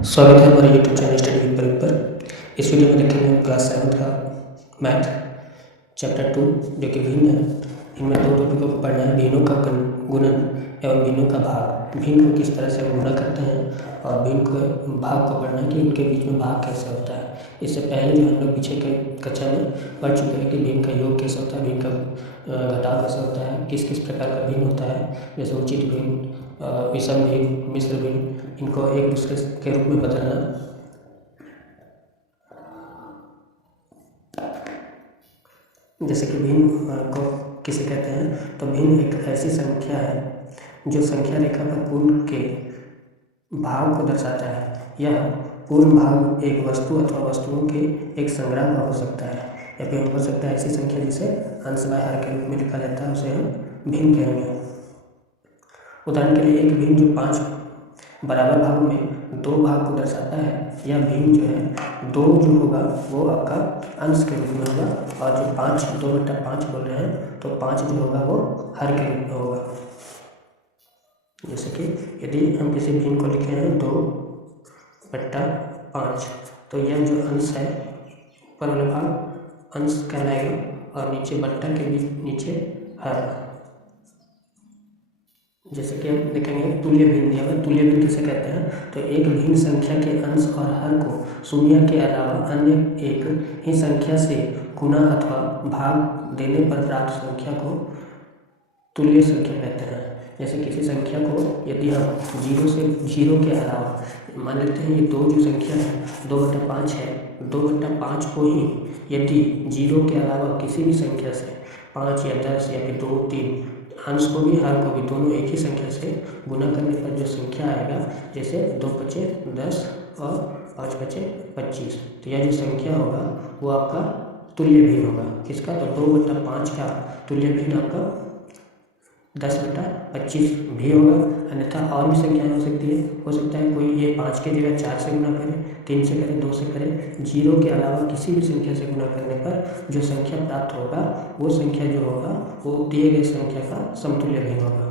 स्वागत है हमारे YouTube channel study with Praveen पर। इस वीडियो में देखेंगे क्लास 7 का मैथ चैप्टर 2 जो कि भिन्न है। इनमें दो टॉपिकों को पढ़ना है, भिन्नों का गुणन एवं भिन्नों का भाग। भिन्न को किस तरह से गुणा करते हैं और भिन्न को भाग को पढ़ना है कि उनके बीच में भाग कैसे होता है। इससे पहले जो हम लोग पीछे के कक्षा में पढ़ चुके हैं कि भिन्न का योग कैसे होता है, भिन्न का घटाव कैसे होता है, किस किस प्रकार का भिन्न होता है, जैसे उचित भिन्न, विषम भिन्न, मिश्र भिन्न, इनको एक दूसरे के रूप में बदलना। जैसे कि भिन्न को किसे कहते हैं, तो भिन्न एक ऐसी संख्या है जो संख्या रेखा पर पूर्ण के भाव को दर्शाता है। यह पूर्ण भाव एक वस्तु अथवा वस्तुओं के एक संग्रह का हो सकता है या फिर हो सकता है ऐसी संख्या जिसे अंश बाय हर के रूप में लिखा जाता है, उसे हम भिन्न कहेंगे। उदाहरण के लिए एक भिन्न जो 5 बराबर भागों में 2 भाग को दर्शाता है, यह भिन्न जो है 2 जो होगा वो आपका अंश के रूप में होगा, और जो 5 2/5 बोल रहे हैं तो 5 जो होगा वो हर के रूप में होगा। जैसे कि यदि हम किसी भिन्न को लिखे हैं 2/5, तो यह जो अंश है ऊपर वाला भाग अंश कहलाएगा और नीचे बट्टा के भी नीचे हर। जैसे कि हम देखेंगे तुल्य भिन्न दिया हुआ। तुल्य भिन्न किसे कहते हैं, तो एक भिन्न संख्या के अंश और हर को शून्य के अलावा अन्य एक ही संख्या से गुणा अथवा भाग देने पर प्राप्त संख्या को तुल्य संख्या कहते हैं। जैसे किसी संख्या को यदि हम 0 के अलावा मान लेते हैं, ये 2 जो संख्या है 2/5 है, 2/5 को ही यदि 0 के अलावा किसी भी संख्या से 5 या 10 या फिर 2 3 अंश को भी हर को भी दोनों एक ही संख्या से गुना करने पर जो संख्या आएगा, जैसे 2 5 10 और 5 5 25, तो यह जो संख्या होगा वो आपका तुल्य भिन्न होगा। किसका, तो 2/5 का तुल्य भिन्न आपका 10/25 भी होगा। अन्यथा और भी संख्याएं हो सकती है, हो सकता है कोई ये 5 की जगह 4 से गुना करे, 3 से करे, 2 से करे। 0 के अलावा किसी भी संख्या से गुना करने पर जो संख्या प्राप्त होगा वो संख्या जो होगा वो दिए गए संख्या का समतुल्य भिन्न होगा।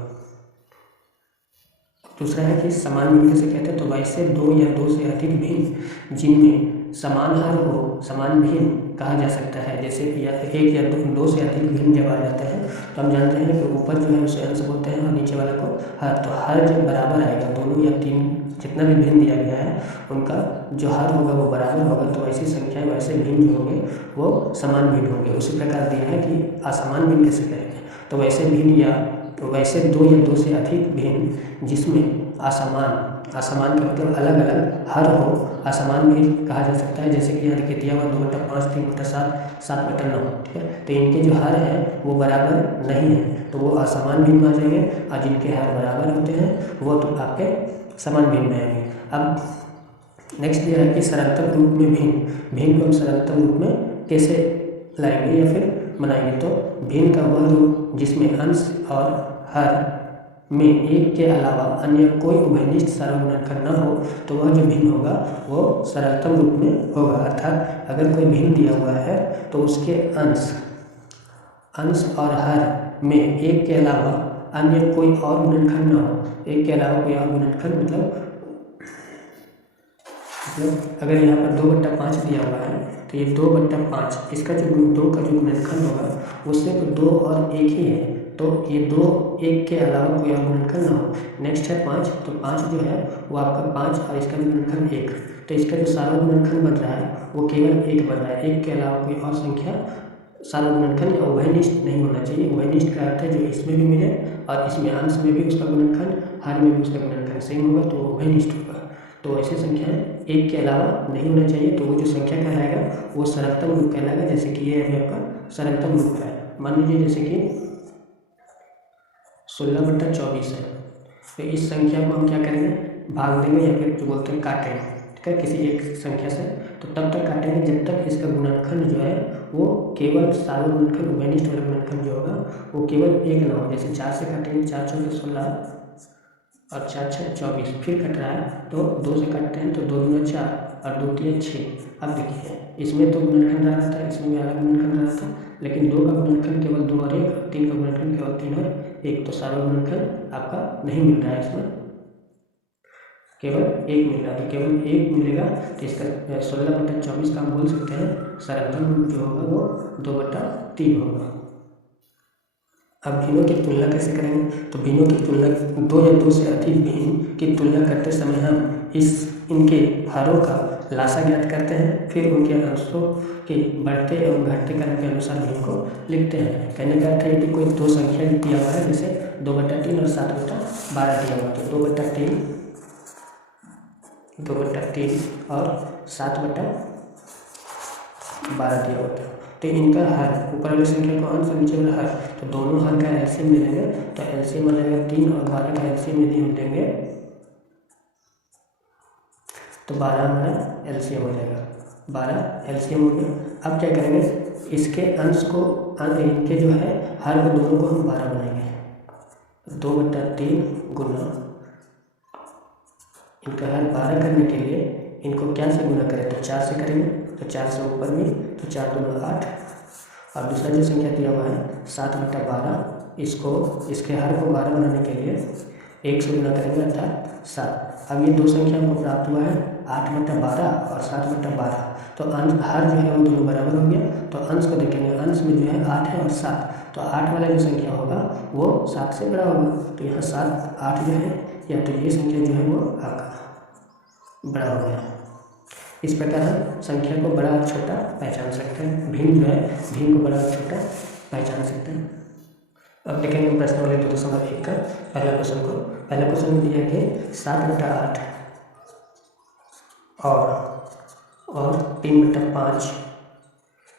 दूसरा है कि समान भिन्न किसे कहते हैं, तो वैसे 2 या 2 से अधिक भिन्न जिनमें समान हर हो समान भिन्न कहा जा सकता है। जैसे एक या 2 से अधिक भिन्न जब आ जाते हैं तो हम जानते हैं कि ऊपर जो है उसे अंश बोलते हैं और नीचे वाला को हर। तो हर जब बराबर आएगा, दोनों या 3 जितना भी भिन्न दिया गया है उनका जो हर होगा वो बराबर होगा, तो ऐसी संख्याएं वैसे भिन्न जो होंगे वो समान भिन्न होंगे। उसी प्रकार दिया है कि असमान भिन्न कैसे कहेंगे, तो वैसे भिन्न या तो वैसे 2 या 2 से अधिक भिन्न जिसमें असमान का मतलब अलग अलग हर हो, असमान भी कहा जा सकता है। जैसे कि यहाँ देखिए दिया हुआ 2/5 3/7 7/9, ठीक है, तो इनके जो हर है वो बराबर नहीं है तो वो असमान भिन्न में आ जाएंगे, और जिनके हर बराबर होते हैं वो तो आपके समान भिन्न में आएंगे। अब नेक्स्ट दिया है कि सरलतम रूप में भिन्न को हम सरलतम रूप में कैसे लाएंगे या फिर बनाएंगे, तो भिन्न का वह रूप जिसमें अंश और हर में एक के अलावा अन्य कोई उभयनिष्ठ सार्वगुणनखंड न हो, तो वह जो भिन्न होगा वो सरलतम रूप में होगा। अर्थात अगर कोई भिन्न दिया हुआ है तो उसके अंश और हर में एक के अलावा अन्य कोई और गुणनखंड न हो। एक के अलावा कोई और गुणनखंड मतलब अगर यहाँ पर 2/5 दिया हुआ है तो ये 2/5 इसका जो 2 का जो गुणनखंड होगा वो सिर्फ 2 और 1 ही है, तो ये 2 1 के अलावा कोई और गुणनखंड ना हो। नेक्स्ट है 5, तो 5 जो है वो आपका 5 और इसका भी गुणनखंड 1, तो इसका जो सारा गुणनखंड बन रहा है वो केवल 1 बन रहा है। 1 के अलावा कोई और संख्या सारा गुणनखंड या उभयनिष्ठ नहीं होना चाहिए। उभयनिष्ठ का अर्थ है जो इसमें भी मिले और इसमें अंश में भी उसका गुणनखंड, हर में भी उसका गुणनखंड सेम होगा, तो उभयनिष्ठ होगा। तो ऐसी संख्याएं 1 के अलावा नहीं होना चाहिए, तो वो जो संख्या कहलाएगा वो सरलतम रूप कहलाएगा। जैसे कि ये अभी आपका सरलतम रूप है। मान लीजिए जैसे कि 16/24 है, तो इस संख्या को हम क्या करेंगे, भाग देंगे या फिर जो बोलते हैं काटेंगे, ठीक है, किसी एक संख्या से। तो तब तक काटेंगे जब तक इसका गुणनखंड जो है वो केवल सारा गुणनखंड उभयनिष्ठ वाला गुणनखंड जो होगा वो केवल 1 ना हो। जैसे 4 से काटेंगे, 4 चौके 16 और 4 6 24, फिर कट रहा है तो 2 से काटते हैं तो 2 दूना 4 और 2 3 6। अब देखिए इसमें तो गुणनखंड रहा था, इसमें भी अलग गुणनखंड रहा था, लेकिन 2 का गुणनखंड केवल 2 और 1, 3 का गुणनखंड केवल 3 और 1, तो सारा गुणनखंड आपका नहीं मिल रहा है इसमें। केवल 1 मिल रहा है, तो केवल 1 मिलेगा तो इसका 16/24 का हम बोल सकते हैं सरलतम जो होगा वो 2/3 होगा। अब भिन्नों की तुलना कैसे करेंगे? तो भिन्नों की तुलना, दो या दो से अधिक भिन्न की तुलना करते समय हम इनके हरों का लासा ज्ञात करते हैं, फिर उनके अंशों के बढ़ते एवं घटते क्रम के अनुसार भिन्न को लिखते हैं। कहने का अर्थ है कि कोई दो संख्या दिया हुआ है, जैसे 2/3 और 7/12 दिया हुआ, तो 2/3 और 7/12 दिया हुआ था। तो इनका हर, ऊपर वाली संख्या को अंश और नीचे वाला हर, तो दोनों हर का एलसीएम ले लेंगे, तो एलसीएम आ जाएगा 3 और 12 का एलसीएम यदि हम लेंगे तो 12 हमारा एलसीएम हो जाएगा, 12 एलसीएम हो गया। अब क्या करेंगे, इसके अंश को, इनके जो है हर को, दोनों को हम 12 बनाएंगे। 2/3 गुना इनका हर 12 करने के लिए इनको क्या से गुना करें, तो 4 से करेंगे, तो 4 से ऊपर में, तो 4 दूना 8। और दूसरा जो संख्या दिया हुआ है 7/12, इसको, इसके हर को 12 बनाने के लिए 1 से गुना करेंगे, अर्थात 7। अब ये दो संख्या हमको प्राप्त हुआ है 8/12 और 7/12, तो अंश, हर जो है वो दोनों बराबर हो गया। तो अंश को देखेंगे, अंश में जो है 8 है और 7, तो 8 वाला जो संख्या होगा वो 7 से बड़ा होगा, तो यहाँ 7 8 जो है, या तो ये संख्या जो है वो आपका बड़ा हो गया। इस प्रकार हम संख्या को बड़ा और छोटा पहचान सकते हैं, भिन्न जो है भिन्न को बड़ा और छोटा पहचान सकते हैं। अब देखेंगे प्रश्न वाले 2.1 का पहला क्वेश्चन को। पहला क्वेश्चन में दिया कि 7/8 और 3/5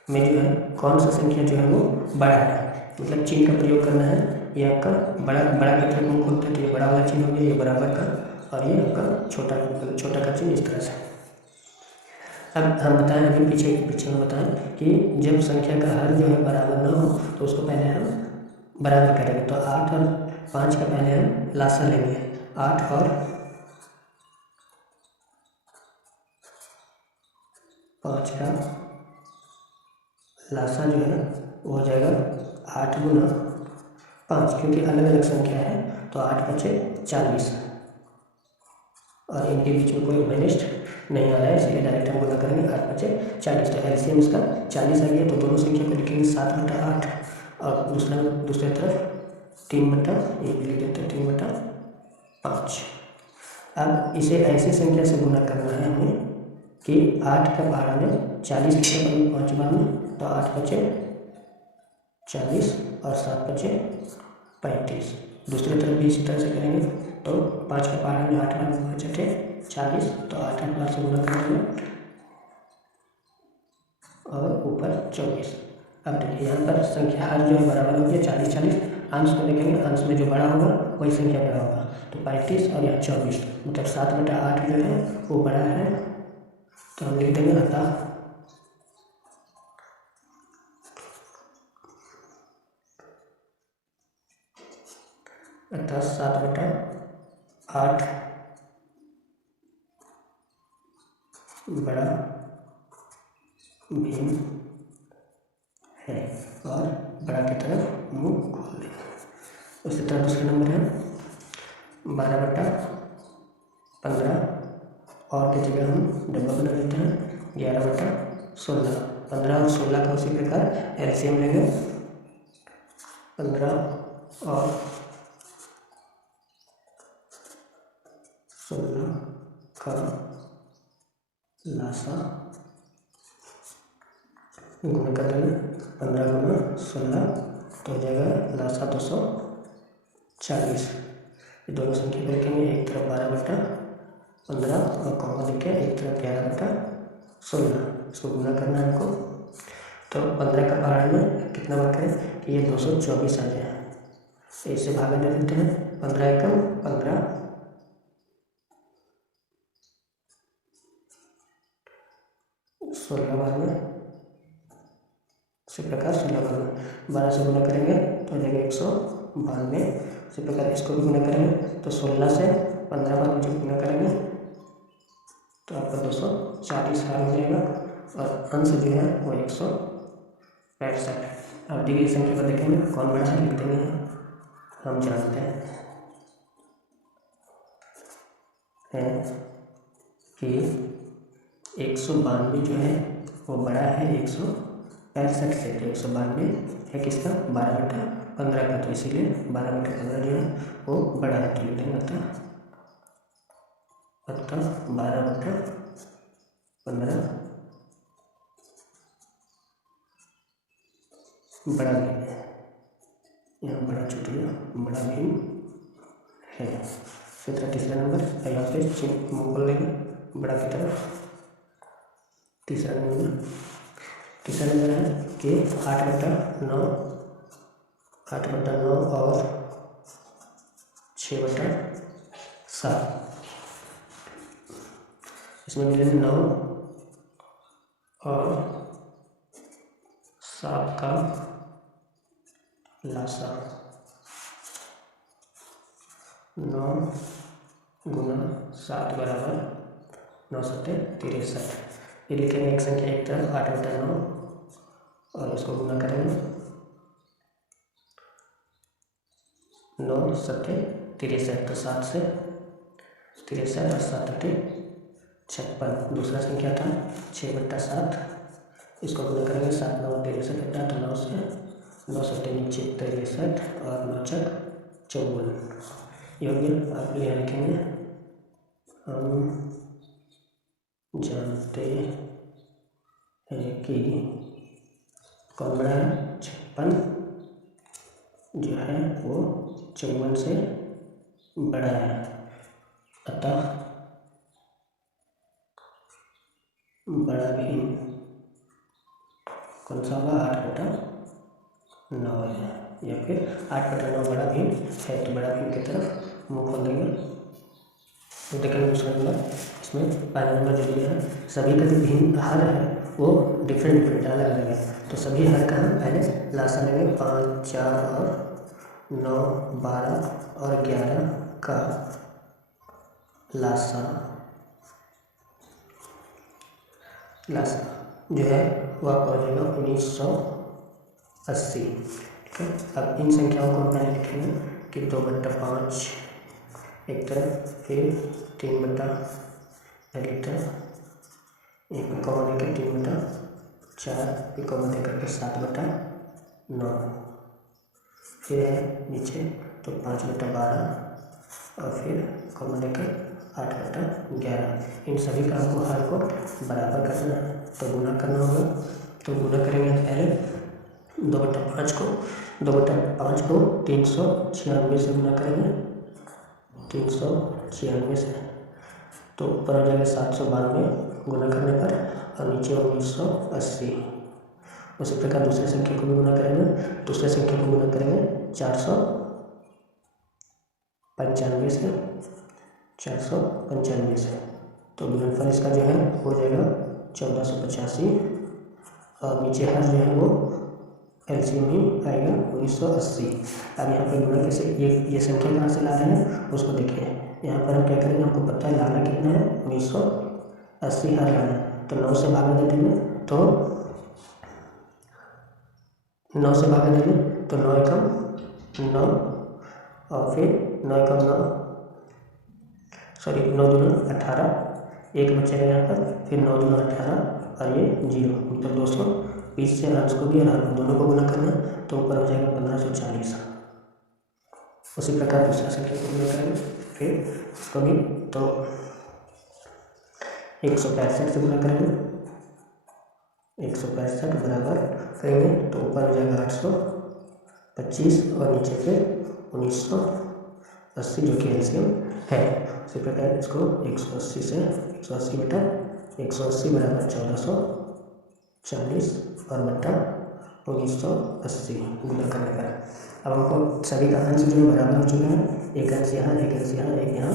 में जो है कौन सा संख्या जो है वो बड़ा है, मतलब चिन्ह का प्रयोग करना है। ये आपका बड़ा का तरफ मुँह खोलते हैं, तो ये बड़ा वाला चिन्ह हो गया, ये बराबर का, और ये आपका छोटा का चिन्ह इस तरह से। अब हम बताएं, अभी पीछे में बताएं कि जब संख्या का हर जो है बराबर ना हो तो उसको पहले हम बराबर करेंगे। तो 8 और 5 का पहले हम लासा लेंगे, 8 और 5 का लासा जो है वो हो जाएगा 8 गुना 5, क्योंकि अलग अलग संख्या है, तो 8 बचे 40 और इनके बीच में कोई माइनस नहीं आ रहा है, इसलिए डायरेक्ट हम गुना करेंगे, 8 बचे 40, तो एलसीएम इसका 40 आ गया। तो दोनों संख्या को लिखेंगे 7/8 और दूसरे तरफ 3/5। अब इसे ऐसी संख्या से गुना करना है हमें कि 8 का पहाड़ा में 40 कितने 5 बार में, तो 8 बचे 40 और 7 बचे 35। दूसरी तरफ भी इसी तरह से करेंगे, तो 5 का पहाड़ा में 8 बार में बचे थे 40, तो 8 बार से गुना करेंगे और ऊपर 24। अब देखिए यहाँ पर संख्या हर जो है बराबर हो गया 40। अंश को देखेंगे, अंश में जो बड़ा होगा वही संख्या बड़ा होगा, तो 35 और यहाँ 24, मतलब 7/8 जो है वो बड़ा है, तो हम लिख देंगे अतः अर्थात 7/8 बड़ा भिन्न है, और बड़ा की तरफ मुंह खोल देंगे। उसी तरह दूसरा नंबर है 12/15, और की जगह हम डब्बा बना लेते हैं 11/16। 15 और 16 का उसी प्रकार एलसीएम लेंगे, 15 और 16 का लासा गुना कर देंगे, 15 गुना 16 तो हो जाएगा लासा 240। ये दोनों संख्या को लिखेंगे, एक तरफ 12/15 और कॉमा लिखे एक तरफ 11/16, इसको गुना करना है हमको। तो 15 का पहाड़ में कितना बार करें कि ये 224 आ जाए, तो इससे भागा दे देते हैं, 15 एकम 15, 16 बार में, इसी प्रकार 16 बार में 12 से गुना करेंगे तो हो जाएगा 192। इसी प्रकार इसको भी गुना करेंगे, तो 16 से 15 बार में जब गुना करेंगे तो आपका 240 हार हो जाएगा, और अंश जो है वो 165। अब दी गई संख्या को देखेंगे कौन बड़ा है, लिख देंगे हम जानते हैं। है कि 192 जो है वो बड़ा है 165 से। तो 192 है किसका 12/15 का, तो इसीलिए 12/15 जो है वो बड़ा है। तो लिख देंगे अतः 12/15 बड़ा भी है। यहाँ बड़ा चुटिया बड़ा भी है। फिर तीसरा नंबर यहाँ पे मुँह खोल लेंगे बड़ा की तरफ। तीसरा नंबर है कि 8/9 और 6/7। इसमें मिलेंगे 9 और 7 का लासा। 9 गुना 7 बराबर 9 7 63। ये लिखेंगे एक संख्या एक तरफ 8/9 और इसको गुना करेंगे 9 7 63। तो 7 से 63 और 7 56। दूसरा संख्या था 6/7। इसको गुना करेंगे 7 9 63 तो 9 से 9 7 नीचे 63 और 9 6 54 योग्य। आप यहाँ लिखेंगे हम जानते हैं कि कौन बड़ा है 56 जो है वो 54 से बड़ा है। अतः बड़ा भिन्न कौन सा होगा 8/9 है, या फिर 8/9 बड़ा भिन्न है। तो बड़ा भिन्न की तरफ मुँह खोल देंगे। तो देखेंगे दूसरा नंबर। इसमें पहला नंबर जो दिया है सभी का जो भिन्न हर है वो डिफरेंट अलग अलग है। तो सभी हर का हम पहले लासा लेंगे 5 4 और 9 12 और 11 का लासा जो है वह आपका हो जाएगा 1980। ठीक है। अब इन संख्याओं को हम पहले लिखेंगे कि 2/5 एक तरफ, फिर 3/1 तरफ, एक में कॉमा देकर 3/4, फिर कॉमा देकर के 7/9, फिर है नीचे तो 5/12 और फिर कॉमा देकर 8/11। इन सभी का हमको हर को बराबर करना है तो गुना करना होगा। तो गुना करेंगे पहले 2/5 को 396 से गुना करेंगे 396 से। तो ऊपर हो जाएगा 792 गुना करने पर और नीचे 1980। उसी प्रकार दूसरे संख्या को भी गुना करेंगे। दूसरे संख्या को गुना करेंगे 495 से। तो गुणनफल इसका जो है हो जाएगा 1485 और नीचे हर जो है वो एलसीएम ही आएगा 1980। अब यहाँ पर गुणा कैसे ये संख्या कहाँ से ला रहे हैं उसको देखिए। यहाँ पर हम क्या करेंगे, हमको पता है लाना कितना है 1980 हर लाना। तो 9 से भाग देंगे तो 9 से भाग देंगे तो 9 एकम 9 और फिर 9 एकम 9 9 दूना 18 एक बचेगा यहाँ पर, फिर 9 दूना 18 और ये 0 मतलब 220 से अंश को भी और दोनों को गुना करना तो ऊपर हो जाएगा 1540। उसी प्रकार दूसरा संख्या को गुना करेंगे फिर इसको भी तो 165 से गुना करेंगे 165 बराबर करेंगे तो ऊपर हो जाएगा 825 और नीचे फिर 1980 जो कि एलसीएम है। उसी प्रकार इसको 180 से 180 बराबर 1440 और बट्टा 1980 गुना करने पर। अब हमको सभी का अंश जो बराबर हो चुका है, एक अंश यहाँ एक अंश यहाँ एक यहाँ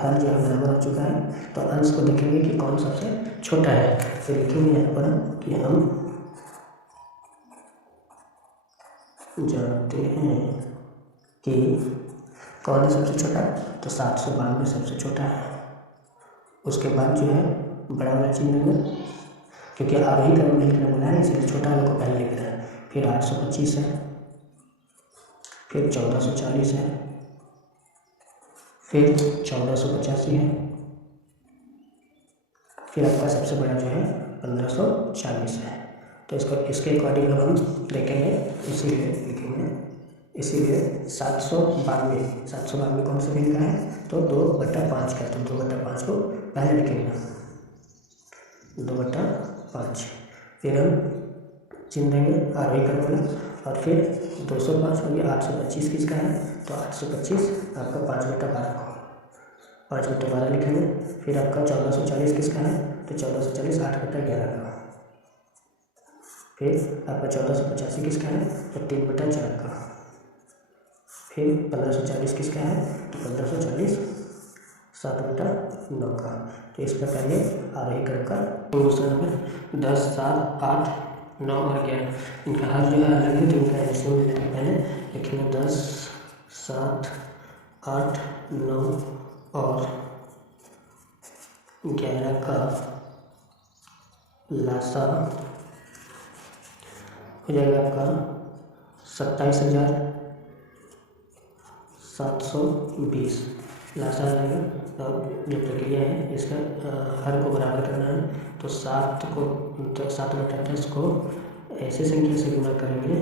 हर जो है बराबर हो चुका है। तो अंश को देखेंगे कि कौन सबसे छोटा है। फिर लिखेंगे यहाँ पर कि हम जानते हैं कि कौन है सबसे छोटा, तो 792 सबसे छोटा है। उसके बाद जो है बड़ा वाला चिन्ह में क्योंकि आरोही क्रम में लिखना बोला है इसलिए छोटा वाले को पहले लिख रहे हैं। फिर 825 है, फिर 1440 है, फिर 1485 है, फिर आपका सबसे बड़ा जो है 1540 है। तो इसके अकॉर्डिंग हम देखेंगे, इसीलिए लिखेंगे, इसीलिए 792 कौन से भिन्न का है, तो 2/5 का। तो 2/5 को पहले लिखेंगे 2/5, फिर हम चिन्ह देंगे आरोही क्रम में, और फिर 205 हो गया। 825 किसका है, तो 825 आपका 5/12 को 5/12 लिखेंगे। फिर आपका 1440 किसका है, तो 1440 8/11 का। फिर आपका 1485 किसका है, तो 3/4 का। फिर 1540 किसका है, तो 1540 7/9 का। तो इस प्रकार ये आरोही क्रम का दूसरा नंबर 10, 7, 8, 9 और 11 इनका हर जो है अलग है, तो इनका एल्सियम लेने के पहले लिखेंगे 10, 7, 8, 9 और 11 का लासा हो जाएगा आपका 27,720 लासा आ जाएगा। अब जो प्रक्रिया है इसका हर को बराबर करना है, तो 7/10 को ऐसे संख्या से गुणा करेंगे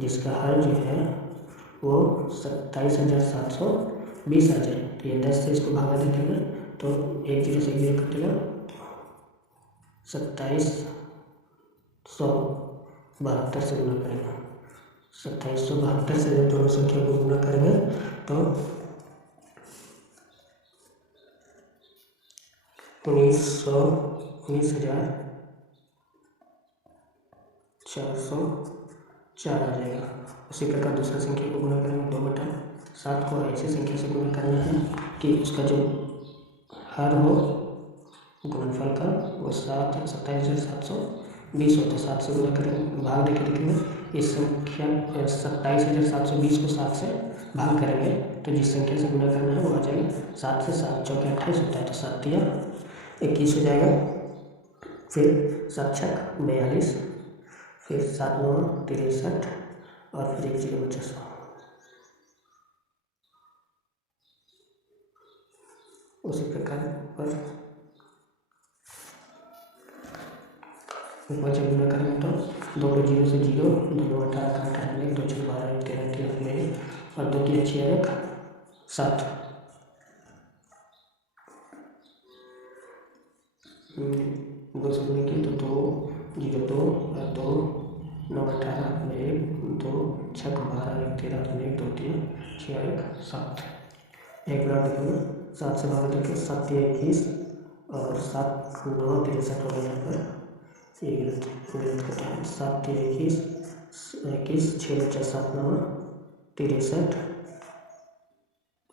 जिसका हर जो है वो 27,720 आ जाए। तो ये 10 से इसको भागा दे देंगे, तो 1 0 से 1 0 कटेगा, 2772 से गुणा करेंगे। 2772 से जब दोनों संख्या को गुणा करेंगे तो 19,404 आ जाएगा। उसी प्रकार दूसरा संख्या को गुणा करेंगे 2/7 को ऐसे संख्या से गुणा करना है कि उसका जो हर हो गुणनफल का वो 27,720 होता है। 7 से गुणा करेंगे, भाग देके देखेंगे इस संख्या 27,720 को 7 से भाग करेंगे तो जिस संख्या से गुणा करना है वो आ जाएगी। 7 से 7 चौके 28 होता है, तो 7 या 21 हो जाएगा। फिर 7 छक 42, फिर 7 9 63 और फिर 1 0 बचा 100। उसी प्रकार पर जब गुणा करेंगे तो 2 को 0 से 0, 2 18 का 18, 2 6 12, 13 13 और 2 3 6 1 7। 2 से गुणा किया तो 2 0 2 और 2 9 18 1 2 6 12 1 13 1 2 3 6 1 7। एक बार देखिए 7 से भाग देखिए 7 3 21 और 7 9 63 हो गया। यहाँ पर ये गलत कटा है। 7 3 21 21 6 बचा 7 9 63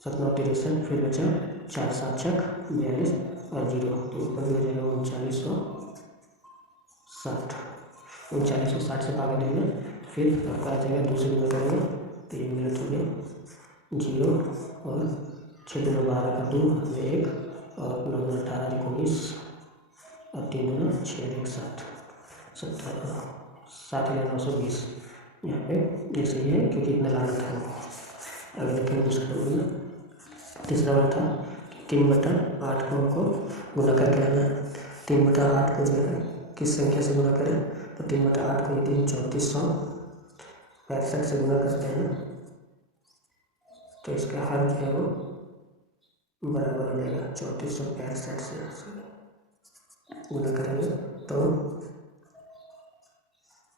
7 9 63, फिर बचा 4 7 6 42 और 0, तो ऊपर भी हो जाएगा 3960। 3960 से भाग देंगे, फिर आपका आ जाएगा दूसरे गुणा करेंगे तो ये गलत हो गया 0 और 6 2 12 का 2 1 और 9 18 19 और 3 6 1 7 7,920। यहाँ पे जैसे ही है क्योंकि इतना लाना था। अगर देखेंगे दूसरा नंबर तीसरा वाला था 3/8 को हमको गुणा करके रहना है। 3/8 को जो है किस संख्या से गुणा करें, तो 3/8 को यदि 3465 से गुणा करते हैं तो इसका हर जो है वो बराबर हो जाएगा 3465 से गुणा करेंगे तो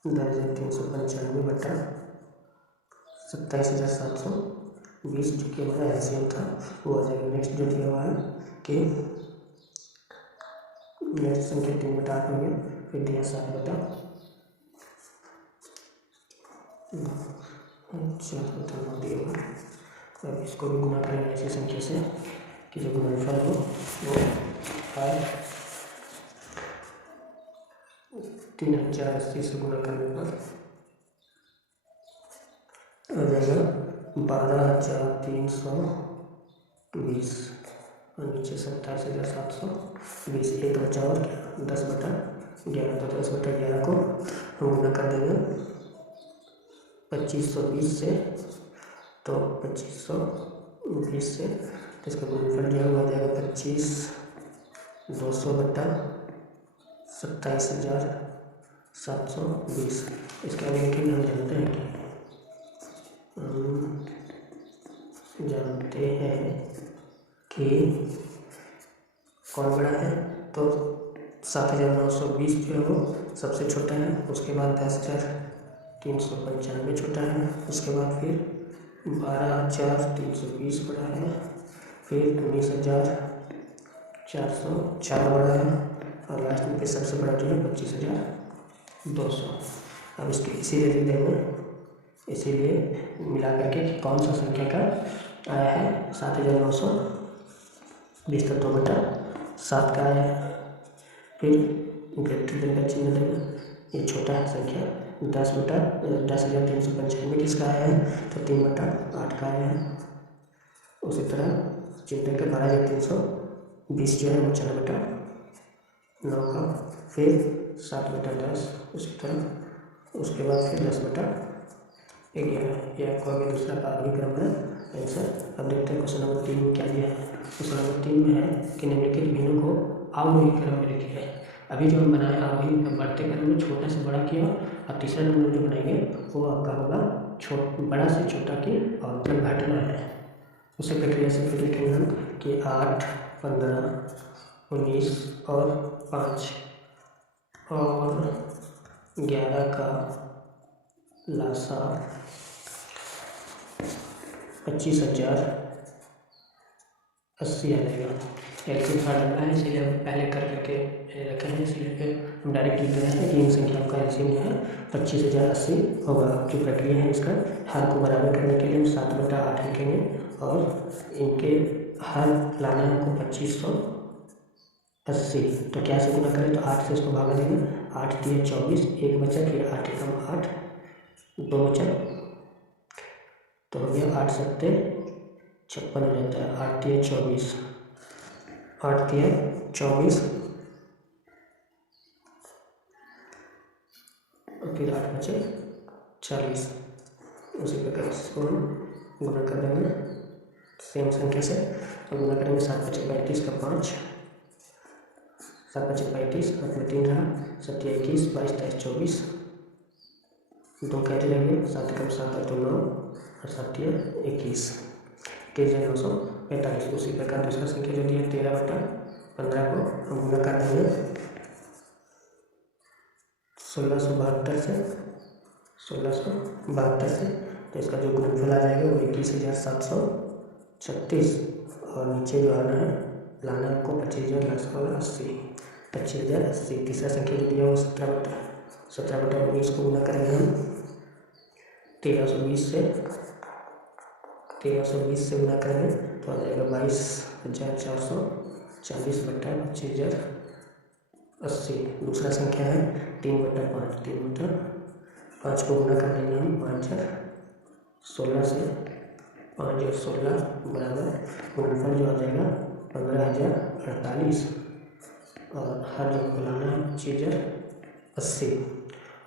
10,395/27,720 जो कि हमारा एलसीएम था वो आ जाएगा। नेक्स्ट जो दिया हुआ है कि नेक्स्ट संख्या 3/8 हो गया, फिर दिया 7/4। दिया हुआ। अब इसको भी गुणा करेंगे ऐसी संख्या से कि जो गुणनफल हो वो आए 3080 से गुणा करने पर आ जाएगा 12,320 और नीचे 27,720। एक बचा और 10/11, तो 10/11 को हम गुणा कर देंगे 2520 से, तो 2520 से तो इसका गुणनफल जो है वो आ जाएगा 25,200 बटा 27,720। इसके आगे लिखेंगे हम जानते हैं कि कौन बड़ा है, तो 7,920 जो है वो सबसे छोटा है, उसके बाद 10,395 छोटा है, उसके बाद फिर 12,320 बड़ा है, फिर 19,404 बड़ा है, और लास्ट में फिर सबसे बड़ा जो है 25,200। अब इसके इसीलिए लिख देंगे, इसीलिए मिला करके कि कौन सा संख्या का आया है 7,920 तक 2/7 का आया है। फिर ग्रेटर देन का चिन्ह देना, ये छोटा है संख्या 10,395 किसका आया है, तो 3/8 का आया है। उसी तरह चिन्ह देकर 12,320 जो है वो 4/9 का, फिर 7/10 उसी तरह, उसके बाद फिर 10/11। ये आपको अभी दूसरा प्रारंभिक क्रम है आंसर। अब देखते हैं क्वेश्चन नंबर 3 में क्या दिया है। क्वेश्चन नंबर 3 में है कि निम्नलिखित भिन्नों को आरोही क्रम में लिखिए है। अभी जो हम बनाए आरोही बढ़ते क्रम में छोटा से बड़ा किया, अब तीसरा नंबर जो बनाएंगे वो आपका होगा बड़ा से छोटा की और जब घटना है उसी प्रक्रिया से फिर लिखेंगे हम कि 8, 15, 19 और 5 और 11 का लासा 25,080 आ जाएगा। एलसीएम थोड़ा लंबा है इसलिए हम पहले कर करके रखे हैं, इसलिए फिर हम डायरेक्ट लिख रहे हैं कि इन संख्याओं का एलसीएम जो है 25,080 होगा। जो प्रक्रिया है इसका हर को बराबर करने के लिए हम 7/8 लिखेंगे और इनके हर लाना हमको 25,080। तो क्या से गुना करें, तो 8 से इसको भागा देंगे, 8 × 24, 1 बचा, फिर 8 × 8 2 बचा, तो हो गया 8 × 7 56 हो जाता है। 8 × 24, 8 × 24 और फिर 8 बचे 40। उसी प्रकार इसको हम गुना कर देंगे सेम संख्या से, और गुना करेंगे 7 × 35 का 5, 7 × 35 हाथ में 3 रहा, 7 × 21, 22, 23, 24, 2 कैरी लेंगे, 7 × 7 = 9 और 7 × 21, 23,945। उसी प्रकार दूसरा संख्या जो दिया 13/15 को हम गुना कर देंगे 1672 से, 1672 से, तो इसका जो गुणनफल आ जाएगा वो 21,736, और नीचे जो आना है लाना हमको 25,980, 25,080। तीसरा संख्या जो दिया वो 17/19 को गुना करेंगे हम 1320 से गुना करेंगे तो आ जाएगा 22,440 बटा 25,080। दूसरा संख्या है 3/5, 3/5 को गुना कर देंगे हम 5 × 16 से, 5 और 16 बराबर गुणनफल जो आ जाएगा 15,048, और हर जगह को लाना है 25,080।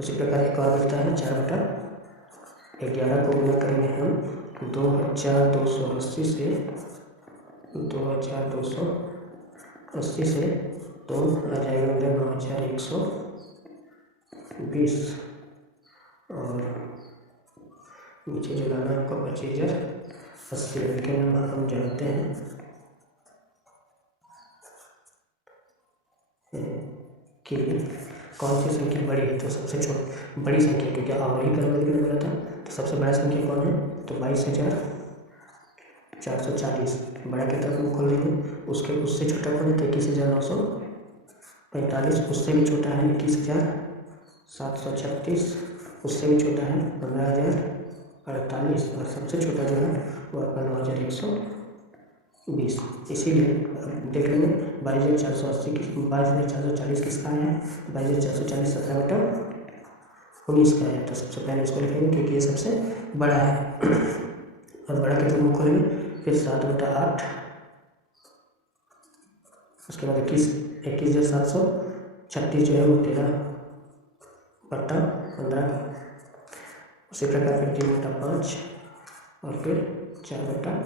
उसी प्रकार एक और बचता है 4/11 को गुना करेंगे हम 2,280 से, 2,280 से तो आ जाएगा 9,120, और नीचे जो लाना है आपको 25,080 के नंबर हम जानते हैं कि कौन सी संख्या बड़ी है। तो सबसे बड़ी संख्या, क्योंकि आरोही क्रम में बोला था, तो सबसे बड़ा संख्या कौन है, तो 22,440 बड़ा की तरफ हम खोल लेंगे। उससे छोटा कौन है, तो 21,945, उससे भी छोटा है 21,736, उससे भी छोटा है 15,048, और सबसे छोटा जो है वो आपका 9,120। इसीलिए देख लेंगे 22,440 किसका आया है, 22,440 17/19 का आया। तो सबसे पहले इसको लिखेंगे क्योंकि ये सबसे बड़ा है, और बड़ा के तरफ खोलेंगे, फिर 7/8, उसके बाद 21,736 जो है वो 13/15 का। उसी प्रकार फिर 3/5 और फिर 4/15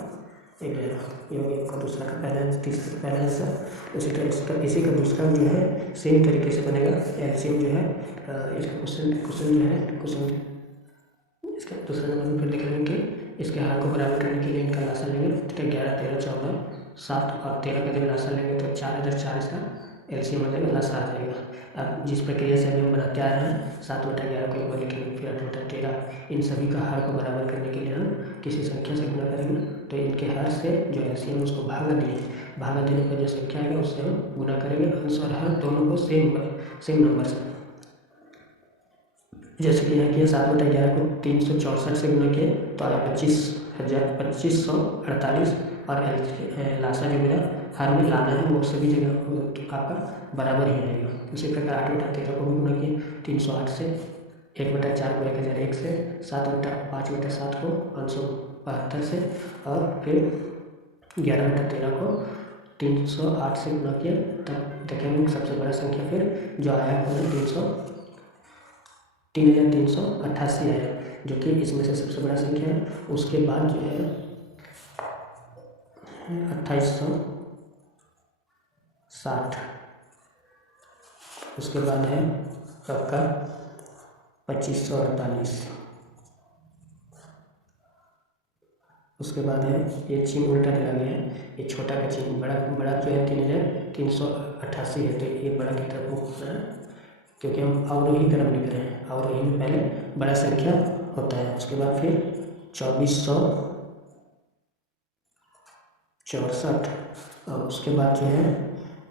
11। ये हो गया आपका दूसरा का पहला आंसर, तीसरा का पहला आंसर। उसी तरह इसी का दूसरा जो है सेम तरीके से बनेगा। एलसीएम जो है इसका क्वेश्चन जो है इसका दूसरा नंबर फिर देख लेंगे कि इसके हार को बराबर करने के लिए इनका लासा लेंगे तो 11, 13, 14, 7 और 13 का जब लासा लेंगे तो 4004 इसका एलसीएम आ जाएगा, लासा आ जाएगा। अब जिस प्रक्रिया से अभी हम बनाते आ रहे हैं 7/11 को एक बार लिखेंगे, फिर 8/13, इन सभी का हार को बराबर करने के लिए हम किसी संख्या से गुना करेंगे तो इनके हार से जो एलसीएम उसको भागा देने पर जो संख्या आएगा उससे हम गुना करेंगे। अंश और हर दोनों को सेम नंबर से। जैसे कि यहाँ किया 7/11 को 364 से गुना किए तो आया 25,48 और लासा जो मेरा हर में लाना है वो सभी जगह आपका बराबर ही रहेगा। उसी प्रकार 8/13 को भी गुना किए 308 से, 1/4 को 1001 से, 5/7 को 572 से और फिर 11/13 को 308 से गुना किया। तब देखेंगे सबसे बड़ा संख्या फिर जो आया है 3,388 आया, जो कि इसमें से सबसे बड़ा संख्या है। उसके बाद जो है 2860, उसके बाद है आपका 2548, उसके बाद है ये चिन्ह उल्टा दिया गया है, ये छोटा का चिन्ह, बड़ा जो है 3,388 है तो ये बड़ा की तरफ होना है क्योंकि हम अवरोही क्रम लिख रहे हैं। अवरोही में पहले बड़ा संख्या होता है, उसके बाद फिर 2464 और उसके बाद जो है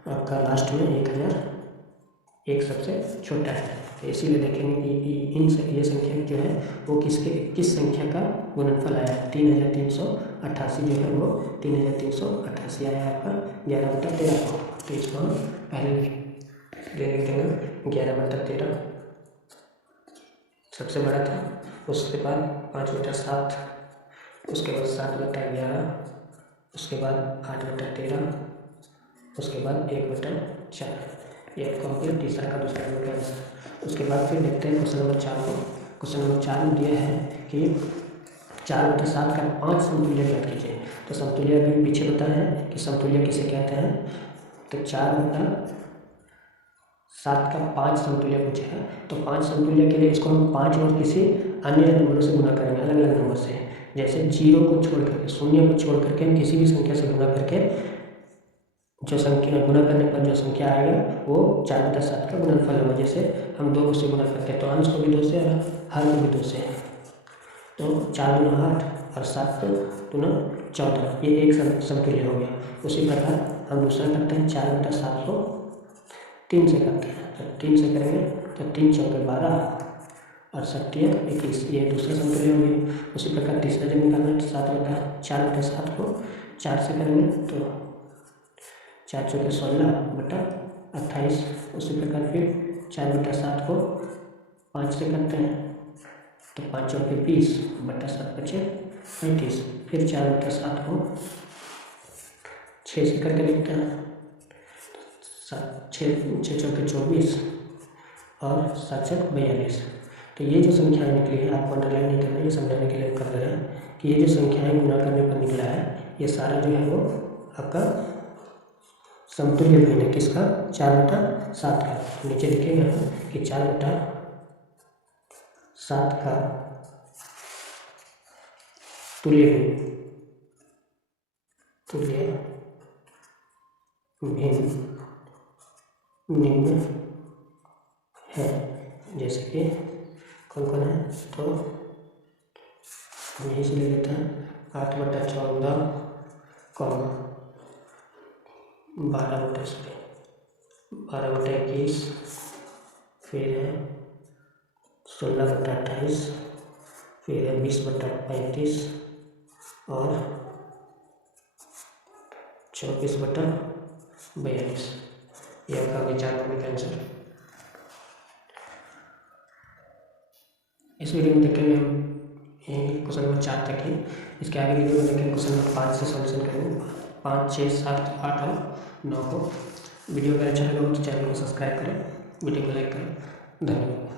आपका लास्ट में 1001 सबसे छोटा है। तो इसीलिए देखेंगे कि ये संख्या जो है वो किस संख्या का गुणनफल आया है। 3,388 जो है वो 3,388 आया है आपका 11/13 को। तो इसको हम पहले ले लेते हैं 11/13 सबसे बड़ा था, उसके बाद 5/7, उसके बाद 7/11, उसके बाद 8/13, उसके बाद 1/4। ये आपका हो गया तीसरा का दूसरा नंबर का आंसर। उसके बाद फिर देखते हैं क्वेश्चन नंबर 4 को। क्वेश्चन नंबर 4 में दिया है कि 4/7 का 5 समतुल्य ज्ञात कीजिए। तो समतुल्य अभी पीछे बताया है कि समतुल्य किसे कहते हैं। तो 4/7 का 5 समतुल्य पूछा है तो 5 समतुल्य के लिए इसको हम 5 और किसी अन्य नंबरों से गुना करेंगे, अलग अलग नंबर से। जैसे 0 को छोड़ करके, 0 को छोड़ करके हम किसी भी संख्या से गुना करके जो संख्या गुना करने पर जो संख्या आएगा वो 4/7 का गुणनफल होगा। जैसे हम 2 से गुना करते हैं तो अंश को भी 2 से और हर को भी 2 से, तो 4 दूना 8 और 7 दूना 14, ये एक समतुल्य हो गया। उसी प्रकार हम दूसरा करते हैं 4/7 को 3 से करते हैं, तो 3 से करेंगे तो 3 चौके 12 और 7 21, ये दूसरा समतुल्य हो गया। उसी प्रकार तीसरा जब निकालना है 4/7 को 4 से करेंगे तो 4 चौके 16/28। उसी प्रकार फिर 4/7 को 5 से करते हैं तो 5 चौके 20/7 बचे 35। फिर 4/7 को 6 से करके लिखते हैं, 6 चौके 24 और 7 चौक 42। तो ये जो संख्याएँ निकली है आपको अंडरलाइन नहीं करना है, ये समझाने के लिए कर रहे हैं कि ये जो संख्याएँ गुना करने पर निकला है ये सारा जो है वो आपका समतुल्य भिन्न है। किसका? 4/7 का। नीचे लिखेंगे हम कि 4/7 का तुल्य भिन्न निम्न है। जैसे कि कौन कौन है तो हम यहीं से ले लेते हैं 8/14 कौन 12/21, फिर है 16/28, फिर है 20/35 और 24/42। यह आपका विचार करने का आंसर। इस वीडियो में देखेंगे हम क्वेश्चन नंबर 4 तक ही। इसके आगे वीडियो में देखेंगे क्वेश्चन नंबर 5 से सॉल्यूशन करेंगे, 5, 6, 7, 8 और 9 को। वीडियो अगर अच्छा लगा हो तो चैनल को सब्सक्राइब करें, वीडियो को लाइक करें। धन्यवाद।